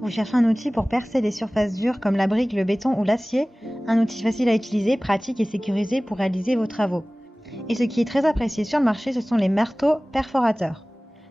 Vous cherchez un outil pour percer les surfaces dures comme la brique, le béton ou l'acier, un outil facile à utiliser, pratique et sécurisé pour réaliser vos travaux. Et ce qui est très apprécié sur le marché, ce sont les marteaux perforateurs.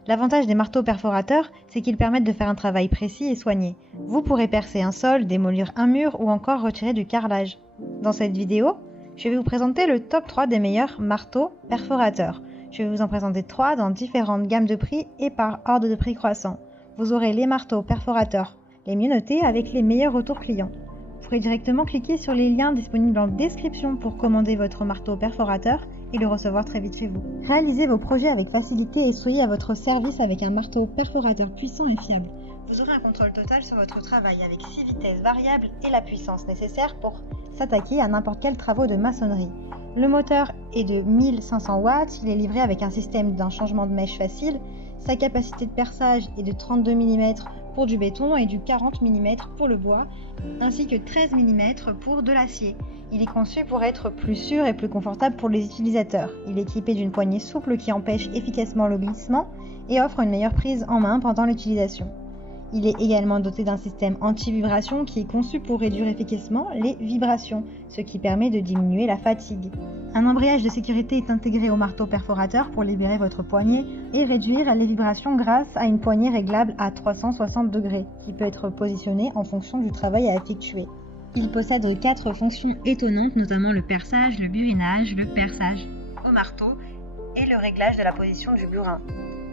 L'avantage des marteaux perforateurs, c'est qu'ils permettent de faire un travail précis et soigné. Vous pourrez percer un sol, démolir un mur ou encore retirer du carrelage. Dans cette vidéo, je vais vous présenter le top 3 des meilleurs marteaux perforateurs. Je vais vous en présenter 3 dans différentes gammes de prix et par ordre de prix croissant. Vous aurez les marteaux perforateurs les mieux notés avec les meilleurs retours clients. Vous pourrez directement cliquer sur les liens disponibles en description pour commander votre marteau perforateur et le recevoir très vite chez vous. Réalisez vos projets avec facilité et soyez à votre service avec un marteau perforateur puissant et fiable. Vous aurez un contrôle total sur votre travail avec 6 vitesses variables et la puissance nécessaire pour s'attaquer à n'importe quel travaux de maçonnerie. Le moteur est de 1500 watts, il est livré avec un système d'un changement de mèche facile. Sa capacité de perçage est de 32 mm pour du béton et du 40 mm pour le bois, ainsi que 13 mm pour de l'acier. Il est conçu pour être plus sûr et plus confortable pour les utilisateurs. Il est équipé d'une poignée souple qui empêche efficacement le glissement et offre une meilleure prise en main pendant l'utilisation. Il est également doté d'un système anti-vibration qui est conçu pour réduire efficacement les vibrations, ce qui permet de diminuer la fatigue. Un embrayage de sécurité est intégré au marteau perforateur pour libérer votre poignet et réduire les vibrations grâce à une poignée réglable à 360 degrés qui peut être positionnée en fonction du travail à effectuer. Il possède 4 fonctions étonnantes, notamment le perçage, le burinage, le perçage au marteau et le réglage de la position du burin.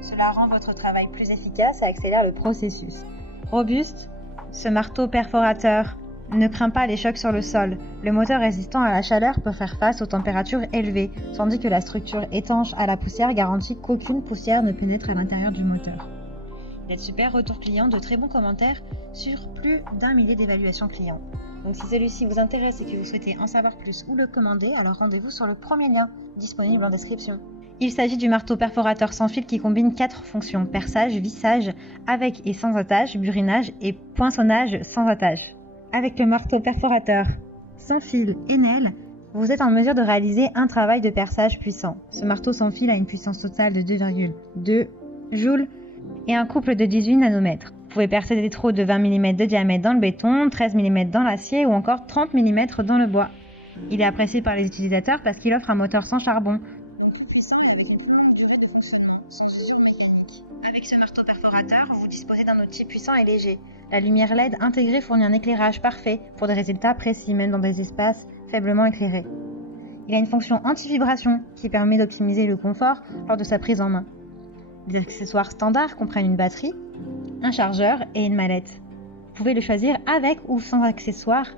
Cela rend votre travail plus efficace et accélère le processus. Robuste, ce marteau perforateur ne craint pas les chocs sur le sol. Le moteur résistant à la chaleur peut faire face aux températures élevées, tandis que la structure étanche à la poussière garantit qu'aucune poussière ne pénètre à l'intérieur du moteur. Il y a de super retours clients, de très bons commentaires sur plus d'1 millier d'évaluations clients. Donc si celui-ci vous intéresse et que vous souhaitez en savoir plus ou le commander, alors rendez-vous sur le premier lien disponible en description. Il s'agit du marteau perforateur sans fil qui combine 4 fonctions: perçage, vissage, avec et sans attache, burinage et poinçonnage sans attache. Avec le marteau perforateur sans fil Enel, vous êtes en mesure de réaliser un travail de perçage puissant. Ce marteau sans fil a une puissance totale de 2,2 joules et un couple de 18 nanomètres. Vous pouvez percer des trous de 20 mm de diamètre dans le béton, 13 mm dans l'acier ou encore 30 mm dans le bois. Il est apprécié par les utilisateurs parce qu'il offre un moteur sans charbon. Avec ce marteau perforateur, vous disposez d'un outil puissant et léger. La lumière LED intégrée fournit un éclairage parfait pour des résultats précis, même dans des espaces faiblement éclairés. Il a une fonction anti-vibration qui permet d'optimiser le confort lors de sa prise en main. Les accessoires standards comprennent une batterie, un chargeur et une mallette. Vous pouvez le choisir avec ou sans accessoires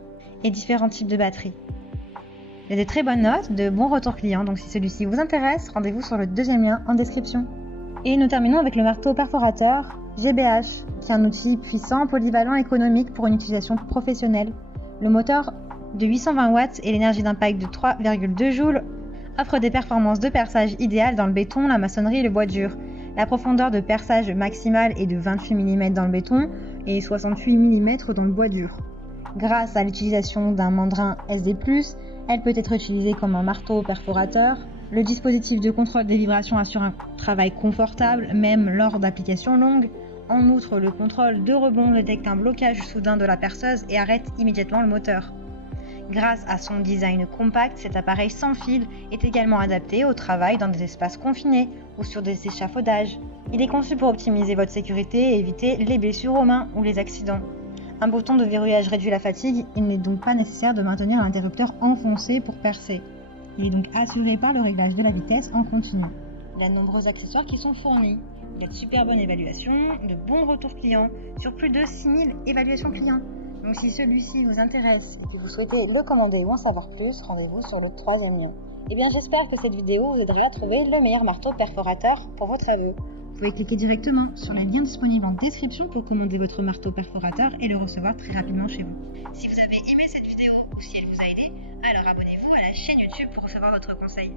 et différents types de batteries. Il y a de très bonnes notes, de bons retours clients, donc si celui-ci vous intéresse, rendez-vous sur le deuxième lien en description. Et nous terminons avec le marteau perforateur GBH, qui est un outil puissant, polyvalent, économique pour une utilisation professionnelle. Le moteur de 820 watts et l'énergie d'impact de 3,2 joules offrent des performances de perçage idéales dans le béton, la maçonnerie et le bois dur. La profondeur de perçage maximale est de 28 mm dans le béton et 68 mm dans le bois dur. Grâce à l'utilisation d'un mandrin SD+, elle peut être utilisée comme un marteau perforateur. Le dispositif de contrôle des vibrations assure un travail confortable, même lors d'applications longues. En outre, le contrôle de rebond détecte un blocage soudain de la perceuse et arrête immédiatement le moteur. Grâce à son design compact, cet appareil sans fil est également adapté au travail dans des espaces confinés ou sur des échafaudages. Il est conçu pour optimiser votre sécurité et éviter les blessures aux mains ou les accidents. Un bouton de verrouillage réduit la fatigue, il n'est donc pas nécessaire de maintenir l'interrupteur enfoncé pour percer. Il est donc assuré par le réglage de la vitesse en continu. Il y a de nombreux accessoires qui sont fournis. Il y a de super bonnes évaluations, de bons retours clients, sur plus de 6000 évaluations clients. Donc si celui-ci vous intéresse et que vous souhaitez le commander ou en savoir plus, rendez-vous sur le troisième lien. Eh bien j'espère que cette vidéo vous aidera à trouver le meilleur marteau perforateur pour vos travaux. Vous pouvez cliquer directement sur les liens disponibles en description pour commander votre marteau perforateur et le recevoir très rapidement chez vous. Si vous avez aimé cette vidéo ou si elle vous a aidé, alors abonnez-vous à la chaîne YouTube pour recevoir d'autres conseils.